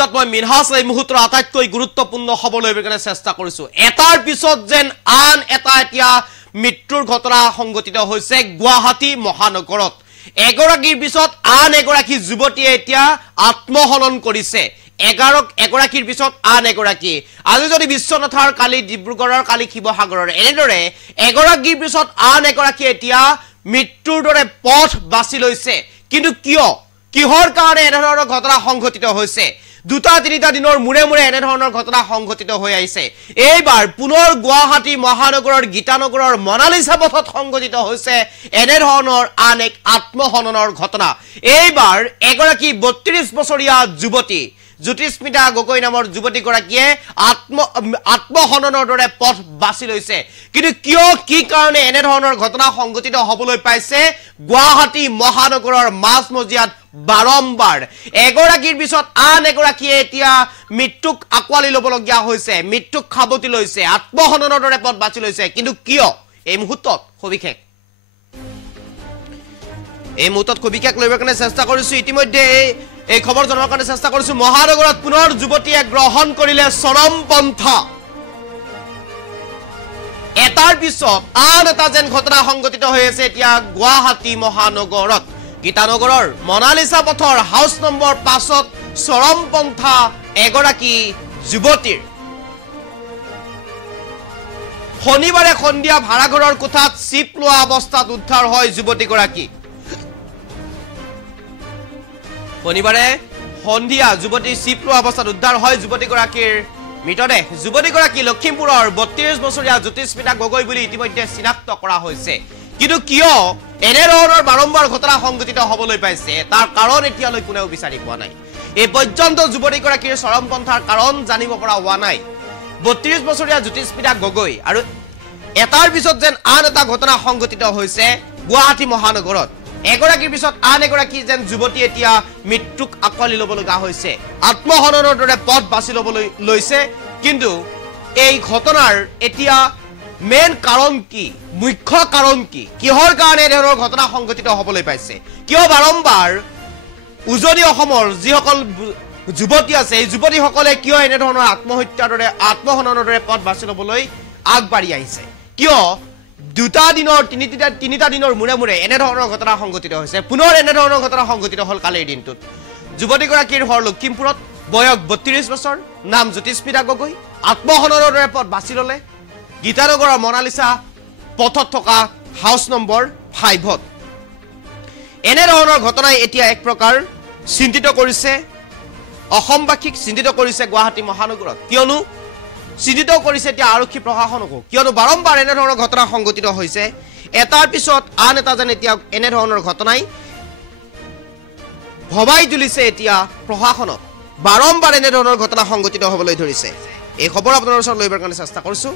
পৰ্যায়ত মই মিনহাছ এই মুহূৰ্তৰ আটাইতকৈ গুৰুত্বপূৰ্ণ খবৰ লৈ কাৰণে চেষ্টা কৰিছো এটাৰ পিছত যেন আন এটা এতিয়া মৃত্যুৰ ঘটনা সংঘটিত হৈছে গুৱাহাটী মহানগৰত এগৰাকীৰ পিছত আন এগৰাকী যুৱতীয়ে এতিয়া আত্মহনন কৰিছে এগৰাকীৰ পিছত আন এগৰাকী আজি যদি বিশ্বনাথৰ কালি ডিব্ৰুগড়ৰ কালি শিৱসাগৰৰ এনেদৰে এগৰাকীৰ পিছত আন এগৰাকী এতিয়া মৃত্যুৰ দৰে পথ বাছি লৈছে কিন্তু কিহৰ কাৰণে এনে ধৰণৰ ঘটনা সংঘটিত হৈছে দুটা তিনিটা দিনৰ মুৰে মুৰে এনে ধৰণৰ ঘটনা সংঘটিত হৈ আহিছে এইবাৰ পুনৰ গুৱাহাটী মহানগৰৰ গীতানগৰৰ মনালিসা পথত সংঘটিত হৈছে এনে ধৰণৰ আন এক আত্মহননৰ ঘটনা এইবাৰ এগৰাকী 32 বছৰীয়া যুৱতী জ্যোতিস্মিতা গগৈ নামৰ যুৱতী গৰাকীয়ে আত্মহননৰ দৰে পথ বাছি লৈছে কিন্তু কি কাৰণে এনে ধৰণৰ ঘটনা সংঘটিত হ'বলৈ পাইছে গুৱাহাটী মহানগৰৰ মাজমজিয়াত বাৰম্বাৰ এগৰাকীৰ পিছত আন এগৰাকীয়ে এতিয়া মৃত্যুক আকোৱালি ল'বলগীয়া হৈছে মৃত্যুক খাবতি লৈছে আত্মহননৰ দৰে পথ বাছি লৈছে কিন্তু এই মুহূৰ্তত সবিশেষ লইবৰ কাৰণে চেষ্টা কৰিছো ইতিমধ্যে এই খবৰ জনাৰ কাৰণে চেষ্টা কৰিছো মহানগৰত পুনৰ যুৱতীয়ে গ্ৰহণ কৰিলে চৰম পন্থা এটাৰ পিছত আন এটা যেন ঘটনা সংঘটিত হৈ আছে এতিয়া গুৱাহাটী মহানগৰত গীতানগৰৰ মনালিসা পথৰ হাউস নম্বৰ 5ত চৰম পন্থা এগৰাকী যুৱতীৰ শনিবাৰে সন্ধিয়া ভাড়াঘৰৰ কোঠাত চিপ লোৱা অৱস্থাত উদ্ধাৰ হয় যুৱতীগৰাকী শনিবাৰে সন্ধিয়া যুৱতী চিপ লোৱা অৱস্থাত উদ্ধাৰ হয় যুৱতীগৰাকীৰ মৃতদেহ যুৱতীগৰাকী লখিমপুৰৰ 32 বছৰীয়া জ্যোতিস্মিতা গগৈ বুলি ইতিমধ্যে চিনাক্ত কৰা হৈছে কিন্তু এনে ধৰণৰ বাৰম্বাৰ ঘটনা সংঘটিত হ'বলৈ পাইছে তাৰ কাৰণ এতিয়ালৈ কোনেও বিচাৰি পোৱা নাই এই পৰ্যন্ত যুৱতীগৰাকীৰ চৰমপন্থাৰ কাৰণ জানিব পৰা হোৱা নাই 32 বছৰীয়া জ্যোতিস্মিতা গগৈ আৰু এটাৰ পিছত যেন আন এটা ঘটনা সংঘটিত হৈছে গুৱাহাটী মহানগৰত এগৰাকীৰ পিছত আন এগৰাকী যেন যুৱতী এতিয়া মৃত্যুক আকোৱালি ল'বলগা হৈছে আত্মহননৰ দৰে পথ বাছি ল'বলৈ লৈছে কিন্তু এই ঘটনাৰ এতিয়া মেইন কাৰণ কি মুখ্য কাৰণ কি কিহৰ কাৰণে এনে ধৰণৰ ঘটনা সংঘটিত হ'বলৈ পাইছে কিয় বাৰম্বাৰ উজনি অসমৰ যিসকল যুৱতী আছে এই যুৱতীসকলে কিয় এনে ধৰণৰ আত্মহত্যাৰ দৰে আত্মহননৰ দৰে পথ বাছি ল'বলৈ আগবাঢ়ি আহিছে কিয় দুটা দিনৰ তিনিটা দিনৰ মুৰে মুৰে এনে ধৰণৰ ঘটনা সংঘটিত হৈছে পুনৰ এনে ধৰণৰ ঘটনা সংঘটিত হ'ল কালিৰ দিনটোত যুৱতীগৰাকীৰ ঘৰ লখিমপুৰত বয়স 32 বছৰ নাম জ্যোতিস্মিতা গগৈ আত্মহননৰ দৰে পথ বাছি ল'লে গীতানগৰৰ মনালিসা পথত থকা হাউস নম্বৰ 5ত এনে ধৰণৰ ঘটনাই এতিয়া এক প্ৰকাৰ চিন্তিত কৰিছে অসমবাসীক চিন্তিত কৰিছে গুৱাহাটী মহানগৰত কিয়নো চিন্তিত কৰিছে এতিয়া আৰক্ষী প্ৰশাসনকো কিয়নো বাৰম্বাৰ এনে ধৰণৰ ঘটনা সংঘটিত হৈছে এটাৰ পিছত আন এটা যেন এতিয়া এনে ধৰণৰ ঘটনাই ভবাই তুলিছে এতিয়া প্ৰশাসনক বাৰম্বাৰ এনে ধৰণৰ ঘটনা সংঘটিত হ'বলৈ ধৰিছে এই খবৰ আপোনাৰ ওচৰত লৈবৰ কাৰণে চেষ্টা কৰিছো